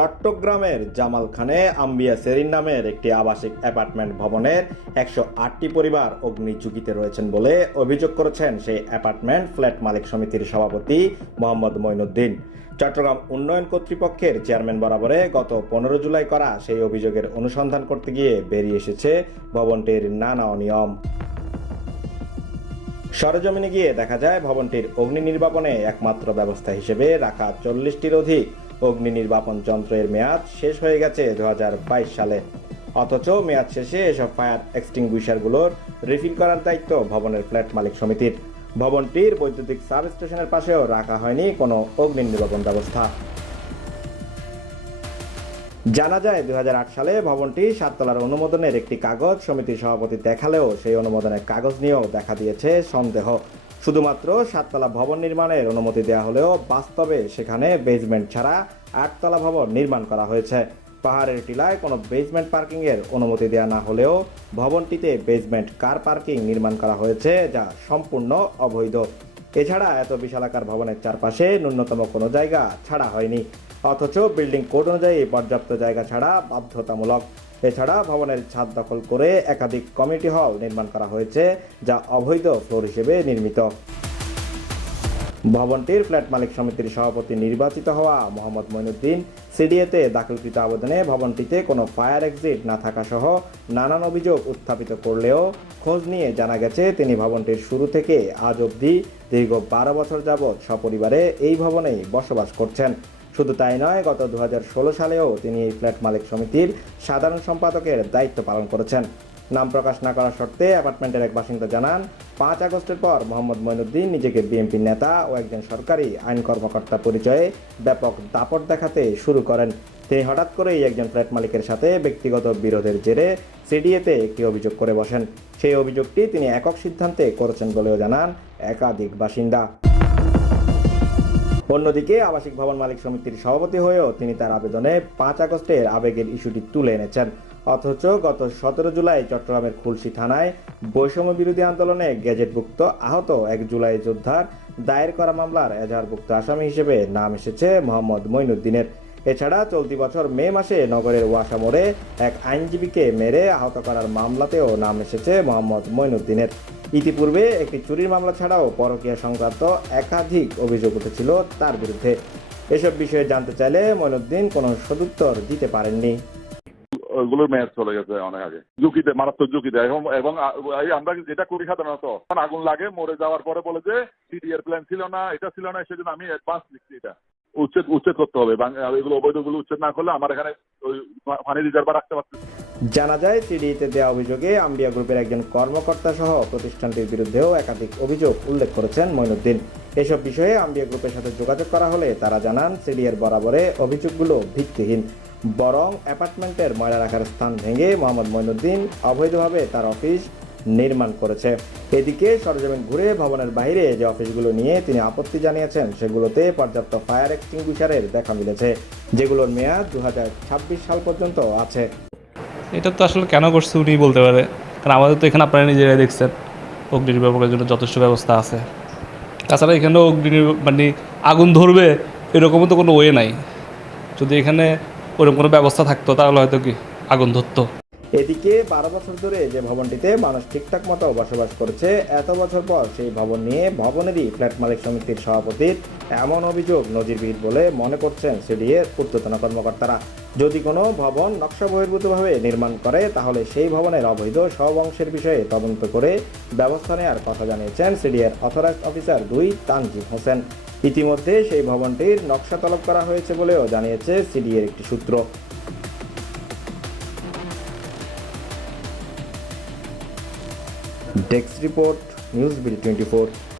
চট্টগ্রামের জামালখানে আম্বিয়া সেরিন নামের একটি আবাসিক অ্যাপার্টমেন্ট ভবনের একশো আটটি পরিবার অগ্নি ঝুঁকিতে রয়েছেন বলে অভিযোগ করেছেন সেই অ্যাপার্টমেন্ট ফ্ল্যাট মালিক সমিতির সভাপতি মোহাম্মদ মঈনুদ্দিন। চট্টগ্রাম উন্নয়ন কর্তৃপক্ষের চেয়ারম্যান বরাবরে গত পনেরো জুলাই করা সেই অভিযোগের অনুসন্ধান করতে গিয়ে বেরিয়ে এসেছে ভবনটির নানা অনিয়ম। সরজমিনে গিয়ে দেখা যায়, ভবনটির অগ্নি নির্বাপনে একমাত্র ব্যবস্থা হিসেবে রাখা চল্লিশটির অধিক অগ্নি নির্বাপন যন্ত্রের মেয়াদ শেষ হয়ে গেছে দু সালে। অথচ মেয়াদ শেষে এসব ফায়ার এক্সটিংগুইশারগুলোর রিফিল করার দায়িত্ব ভবনের ফ্ল্যাট মালিক সমিতির। ভবনটির বৈদ্যুতিক সাব স্টেশনের পাশেও রাখা হয়নি কোনো অগ্নি নির্বাপন ব্যবস্থা। জানা যায় দু হাজার আট সালে ভবনটি সাততলার অনুমোদনের একটি কাগজ সমিতির সভাপতি দেখালেও সেই অনুমোদনের কাগজ নিয়েও দেখা দিয়েছে সন্দেহ। শুধুমাত্র সাততলা ভবন নির্মাণের অনুমতি দেওয়া হলেও বাস্তবে সেখানে বেজমেন্ট ছাড়া আটতলা ভবন নির্মাণ করা হয়েছে। পাহাড়ের টিলায় কোনো বেজমেন্ট পার্কিংয়ের অনুমতি দেওয়া না হলেও ভবনটিতে বেজমেন্ট কার পার্কিং নির্মাণ করা হয়েছে যা সম্পূর্ণ অবৈধ। এছাড়া এত বিশালাকার ভবনের চারপাশে ন্যূনতম কোনো জায়গা ছাড়া হয়নি। অথচ বিল্ডিং কোড অনুযায়ী পর্যাপ্ত জায়গা ছাড়া বাধ্যতামূলক। এছাড়া ভবনের ছাদ দখল করে একাধিক কমিটি হল নির্মাণ করা হয়েছে, যা অবৈধ ফ্লোর হিসেবে নির্মিত। ভবনটির ফ্ল্যাট মালিক সমিতির সভাপতি নির্বাচিত হওয়া মোহাম্মদ মঈনুদ্দিন সিডিএতে দাখিলকৃত আবেদনে ভবনটিতে কোনো ফায়ার এক্সিট না থাকা সহ নানান অভিযোগ উত্থাপিত করলেও খোঁজ নিয়ে জানা গেছে, তিনি ভবনটির শুরু থেকে আজ অবধি দীর্ঘ বারো বছর যাবৎ সপরিবারে এই ভবনেই বসবাস করছেন। শুধু তাই নয়, গত দু হাজার ষোলো সালেও তিনি এই ফ্ল্যাট মালিক সমিতির সাধারণ সম্পাদকের দায়িত্ব পালন করেছেন। নাম প্রকাশ না করা সত্ত্বে অ্যাপার্টমেন্টের এক বাসিন্দা জানান, পাঁচ আগস্টের পর মোহাম্মদ মঈনুদ্দিন নিজেকে বিএনপির নেতা ও একজন সরকারি আইন কর্মকর্তা পরিচয়ে ব্যাপক দাপট দেখাতে শুরু করেন। তিনি হঠাৎ করেই একজন ফ্ল্যাট মালিকের সাথে ব্যক্তিগত বিরোধের জেরে সিডিএতে একটি অভিযোগ করে বসেন। সেই অভিযোগটি তিনি একক সিদ্ধান্তে করেছেন বলেও জানান একাধিক বাসিন্দা। অন্যদিকে আবাসিক ভবন মালিক সমিতির সভাপতি হয়েও তিনি তার আবেদনে পাঁচ আগস্টের আবেগের ইস্যুটি তুলে এনেছেন। অথচ গত সতেরো জুলাই চট্টগ্রামের খুলশি থানায় বৈষম্য বিরোধী আন্দোলনে গেজেটভুক্ত আহত এক জুলাই যোদ্ধার দায়ের করা মামলার এজাহারভুক্ত আসামি হিসেবে নাম এসেছে মোহাম্মদ মঈনুদ্দিনের এছাড়া চলতি বছর মে মাসে নগরের ওয়াসা মোড়ে এক আইনজীবীকে মেরে আহত করার মামলাতেও নাম এসেছে মোহাম্মদ মঈনুদ্দিনের ইতিপূর্বে একটি চুরির মামলা ছাড়াও পরকীয়া সংক্রান্ত একাধিক অভিযোগ উঠেছিল তার বিরুদ্ধে। এসব বিষয়ে জানতে চাইলে মঈনুদ্দিন কোনো সদুত্তর দিতে পারেননি। ওগুলোর মেয়াদ চলে গেছে অনেক আগে। ঝুঁকিতে, মারাত্মক ঝুঁকিতে। এবং এবং আমরা যেটা করি সাধারণত আগুন লাগে, মরে যাওয়ার পরে বলে যে সিডিএর প্ল্যান ছিল না, এটা ছিল না, সেজন্য আমি অ্যাডভান্স লিখছি এটা। উচ্ছেদ উচ্ছেদ করতে হবে। এগুলো অবৈধগুলো উচ্ছেদ না করলে আমার এখানে ওই পানি রিজার্ভ রাখতে পারছি জানা যায় সিডিতে দেওয়া অভিযোগে আম্বিয়া গ্রুপের একজন কর্মকর্তা সহ প্রতিষ্ঠানটির বিরুদ্ধেও একাধিক অভিযোগ উল্লেখ করেছেন মঈনুদ্দিন এসব বিষয়ে আম্বিয়া গ্রুপের সাথে যোগাযোগ করা হলে তারা জানান সিডিএর বরাবরে অভিযোগগুলো ভিত্তিহীন। বরং অ্যাপার্টমেন্টের ময়লা রাখার স্থান ভেঙে মোহাম্মদ মঈনুদ্দিন অবৈধভাবে তার অফিস নির্মাণ করেছে। এদিকে সরজমিন ঘুরে ভবনের বাইরে যে অফিসগুলো নিয়ে তিনি আপত্তি জানিয়েছেন, সেগুলোতে পর্যাপ্ত ফায়ার এক্সটিংগুইশারের দেখা মিলেছে, যেগুলোর মেয়াদ দু হাজার ছাব্বিশ সাল পর্যন্ত আছে। এটা তো আসলে কেন করছে উনি বলতে পারে? কারণ আমাদের তো এখানে আপনারা নিজেরাই দেখছেন, অগ্নি নির্বাপকের জন্য যথেষ্ট ব্যবস্থা আছে। তাছাড়া এখানেও অগ্নি মানে আগুন ধরবে এরকমও তো কোনো ওয়ে নাই। যদি এখানে ওরকম কোনো ব্যবস্থা থাকতো, তাহলে হয়তো কি আগুন ধরতো। এদিকে বারো বছর ধরে যে ভবনটিতে মানুষ ঠিকঠাক মতো বসবাস করছে, এত বছর পর সেই ভবন নিয়ে ভবনেরই ফ্ল্যাট মালিক সমিতির সভাপতির এমন অভিযোগ নজিরবিহীন বলে মনে করছেন সিডিএর ঊর্ধ্বতন কর্মকর্তারা। যদি কোনো ভবন নকশা বহির্ভূতভাবে নির্মাণ করে, তাহলে সেই ভবনের অবৈধ সব অংশের বিষয়ে তদন্ত করে ব্যবস্থা নেওয়ার কথা জানিয়েছেন সিডিএর অথরাইজ অফিসার দুই তানজিব হোসেন। ইতিমধ্যে সেই ভবনটির নকশা তলব করা হয়েছে বলেও জানিয়েছে সিডিএর একটি সূত্র। Desk report news bill twenty four